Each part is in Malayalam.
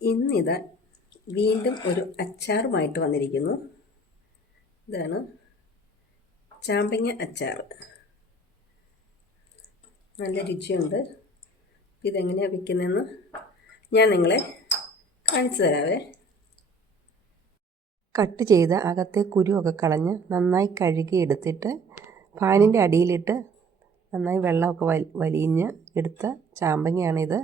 ഇന്നിതാ വീണ്ടും ഒരു അച്ചാറുമായിട്ട് വന്നിരിക്കുന്നു. ഇതാണ് ചാമ്പങ്ങ അച്ചാർ. നല്ല രുചിയുണ്ട്. ഇതെങ്ങനെയാണ് വയ്ക്കുന്നതെന്ന് ഞാൻ നിങ്ങളെ കാണിച്ചു തരാവേ. കട്ട് ചെയ്ത അകത്തെ കുരുവൊക്കെ കളഞ്ഞ് നന്നായി കഴുകി എടുത്തിട്ട് പാനിൻ്റെ അടിയിലിട്ട് നന്നായി വെള്ളമൊക്കെ വലിഞ്ഞ് എടുത്ത ചാമ്പങ്ങയാണിത്.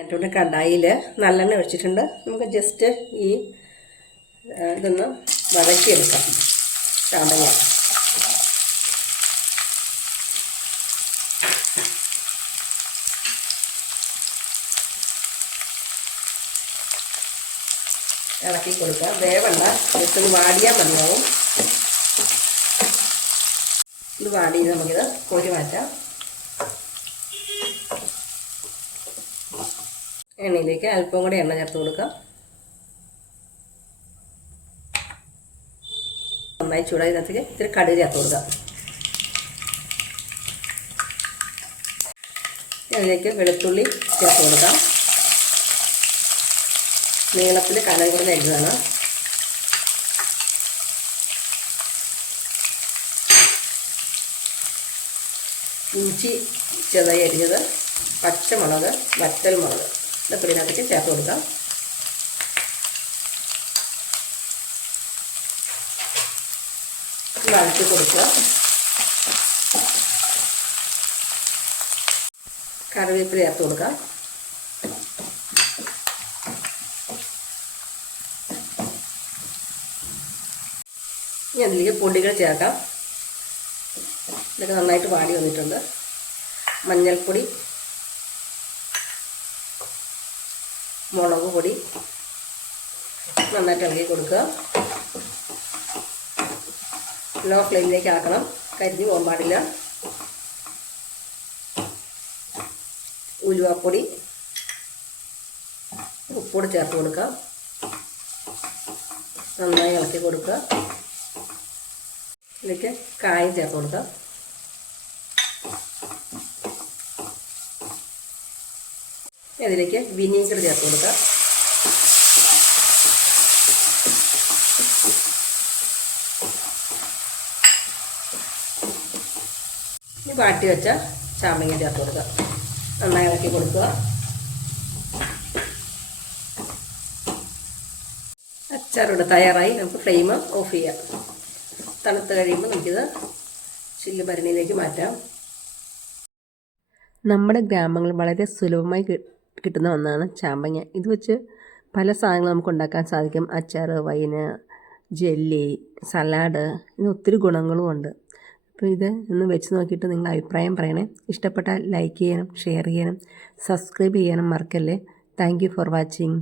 എന്നിട്ട് കടായിൽ നല്ലെണ്ണ ഒഴിച്ചിട്ടുണ്ട്. നമുക്ക് ജസ്റ്റ് ഈ ഇതൊന്ന് വഴറ്റിയെടുക്കാം. ചാമ്പങ്ങ ഇളക്കി കൊടുക്കാം. വേവണ്ട, ജസ്റ്റ് ഒന്ന് വാടിയാൽ മതിയാവും. ഇത് വാടി നമുക്കിത് കോരി മാറ്റാം. എണ്ണയിലേക്ക് അല്പം കൂടി എണ്ണ ചേർത്ത് കൊടുക്കാം. നന്നായി ചൂടായി ഇതിനകത്തേക്ക് ഇത്തിരി കടുക് ചേർത്ത് കൊടുക്കാം. അതിലേക്ക് വെളുത്തുള്ളി ചേർത്ത് കൊടുക്കാം. നീളത്തിൽ കനം കുറഞ്ഞ അരിഞ്ഞതാണ്. ഇഞ്ചി ചെറുതായി അരിഞ്ഞത്, പച്ചമുളക്, വറ്റൽമുളക് ഇതൊക്കെ ഇതിനകത്തേക്ക് ചേർത്ത് കൊടുക്കാം. വഴറ്റി കൊടുക്കുക. കറിവേപ്പില ചേർത്ത് കൊടുക്കാം. ഇനി അതിലേക്ക് പൊടികൾ ചേർക്കാം. ഇതൊക്കെ നന്നായിട്ട് വാടി വന്നിട്ടുണ്ട്. മഞ്ഞൾപ്പൊടി, മുളക് പൊടി നന്നായിട്ട് ഇളക്കി കൊടുക്കുക. ലോ ഫ്ലെയിമിലേക്ക് ആക്കണം, കരിഞ്ഞു പോകാൻ പാടില്ല. ഉലുവാപ്പൊടി, ഉപ്പുകൂടി ചേർത്ത് കൊടുക്കുക. നന്നായി ഇളക്കി കൊടുക്കുക. ഇതിലേക്ക് കായം ചേർത്ത് കൊടുക്കുക. ഇതിലേക്ക് വിനീഗർ ചേർത്ത് കൊടുക്കുക. ഇനി വാട്ടി വെച്ച ചാമ്പങ്ങ ചേർത്ത് കൊടുക്കുക. നന്നായി ഇളക്കി കൊടുക്കുക. അച്ചാറിവിടെ തയ്യാറായി. നമുക്ക് ഫ്ലെയിം ഓഫ് ചെയ്യാം. തണുത്ത് കഴിയുമ്പോൾ നമുക്കിത് ചില്ല് ഭരണിയിലേക്ക് മാറ്റാം. നമ്മുടെ ഗ്രാമങ്ങളിൽ വളരെ സുലഭമായി കിട്ടുന്ന ഒന്നാണ് ചാമ്പങ്ങ. ഇത് വെച്ച് പല സാധനങ്ങളും നമുക്ക് ഉണ്ടാക്കാൻ സാധിക്കും. അച്ചാർ, വൈന്, ജെല്ലി, സലാഡ്, ഇതിന് ഒത്തിരി ഗുണങ്ങളുമുണ്ട്. അപ്പോൾ ഇത് ഒന്ന് വെച്ച് നോക്കിയിട്ട് നിങ്ങളുടെ അഭിപ്രായം പറയണേ. ഇഷ്ടപ്പെട്ടാൽ ലൈക്ക് ചെയ്യാനും ഷെയർ ചെയ്യാനും സബ്സ്ക്രൈബ് ചെയ്യാനും മറക്കല്ലേ. Thank you for watching.